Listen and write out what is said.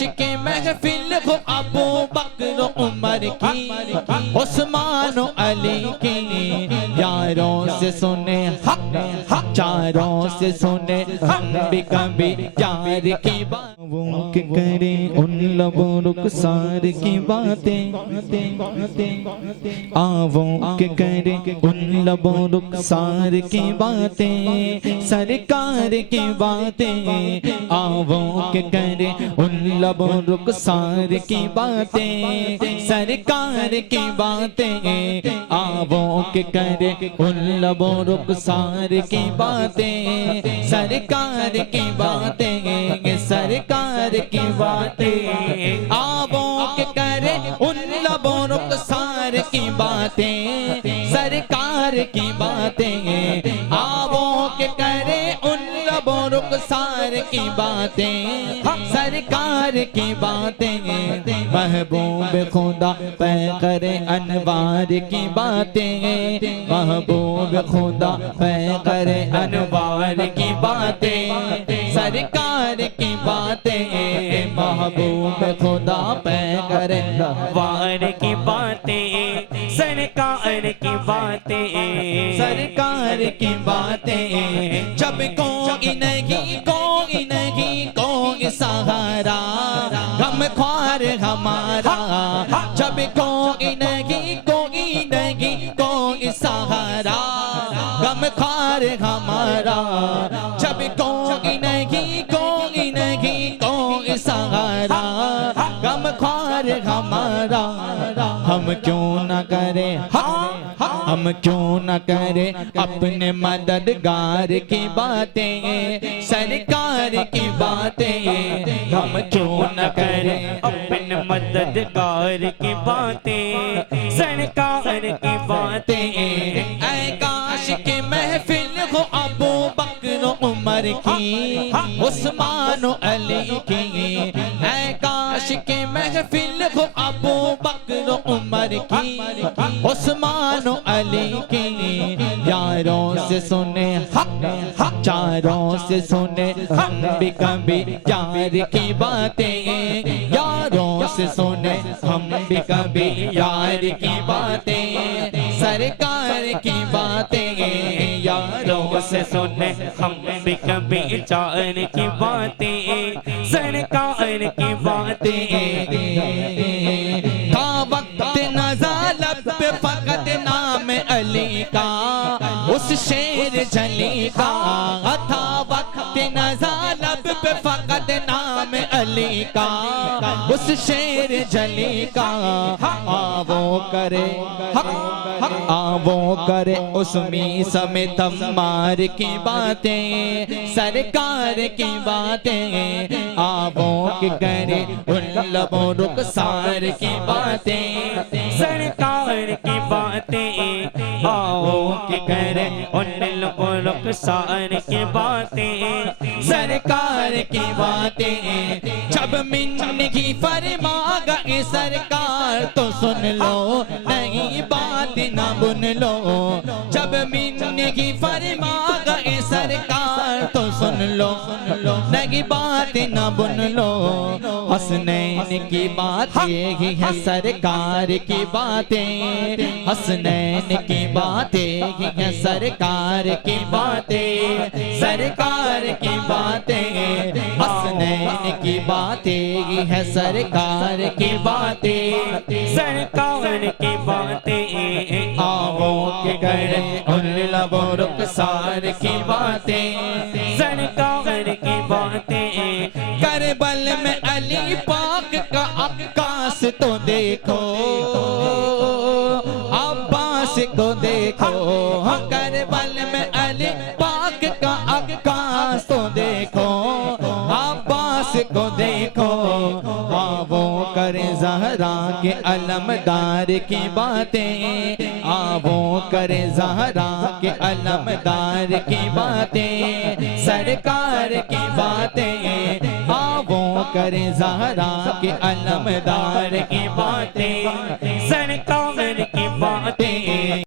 عاشق محفل ہو ابو بکر عمر کی، عثمان و علی کی، یاروں سے سنے حق چاروں سے سنے ہم بھی کبھی یار کی بات، وہ کہ کرے ان لبوں رخسار کی باتیں، آووں کہ کرے ان لبوں رخسار کی باتیں، سرکار کی باتیں، آووں کہ کرے ان لبوں رخسار کی باتیں، سرکار کی باتیں، آووں کہ کرے ان لبوں رخسار کی باتیں، سرکار کی باتیں، سرکار کی باتیں، آووں کہ کرے ان لبوں رخسار کی باتیں، سرکار کی باتیں، آووں کہ کرے ان لبوں رخسار کی باتیں، سرکار کی باتیں، محبوب خدا پیکر انوار کی باتیں، محبوب خدا پیکر انوار کی باتیں، سرکار کی باتیں، محبوب خدا پیکر انوار کی باتیں، سرکار کی باتیں، سرکار کی باتیں، جب کوئی نہیں کوئی نہیں کوئی سہارا غم خوار ہمارا، جب کوئی نہیں کوئی نہیں کوئی سہارا غم خوار ہمارا، جب کوئی نہیں کوئی نہیں کوئی سہارا غم خوار ہمارا، ہم کیوں نہ کریں ہم کیوں نہ کریں اپنے مددگار کی باتیں، سرکار کی باتیں، ہم کیوں نہ کریں اپنے مددگار کی باتیں، سرکار کی باتیں، اے کاش کہ محفل ہو ابو بکر عمر کی، عثمان و علی کی، اے کاش کہ محفل ہو ابو بکر عمر کی، عثمان و علی کی، یاروں سے سنے حق چاروں سے سنے ہم بھی کبھی یار کی باتیں، یاروں سے سنے ہم بھی کبھی یار کی باتیں، سرکار کی باتیں، یاروں سے سنے ہم بھی کبھی چار کی باتیں، سرکار کی باتیں، کا وقت نزالت پہ فقط نام علی کا، اس شیر جلی کا، تھا وقت نزالت پہ فقط نام علی کا، اس شیر جلی کا، آووں کرے آووں کرے اس میثم تمار کی باتیں، سرکار کی باتیں، آووں کرے ان لبوں رخسار کی باتیں، سرکار کی باتیں، آؤ کہ کریں ان لبوں رخسار کی باتیں، سرکار کی باتیں، جب منگی فرما گئے سرکار تو سن لو، نئی بات نہ بن لو، جب منگی فرما گئے سرکار تو سن لو، نئی بات نہ بن لو، حسنین کی باتیں ہی ہے سرکار کی باتیں، حسنین کی باتیں ہی ہے سرکار کی باتیں، سرکار کی باتیں، حسنین کی باتیں ہی ہے سرکار کی باتیں، سرکار کی باتیں، آووں کہ کریں ان لبوں رخسار کی باتیں، سرکار کی باتیں، کربل میں علی پاک کا عکاس تو دیکھو، عباس کو دیکھو، کربل میں علی پاک کا عکاس تو دیکھو، عباس کو دیکھو، آووں کریں زہرا کے علمدار کی باتیں، آووں کریں زہرا کے علمدار کی باتیں، سرکار کی باتیں، آووں کریں زہرا کے علمدار کی باتیں، سرکار کی باتیں۔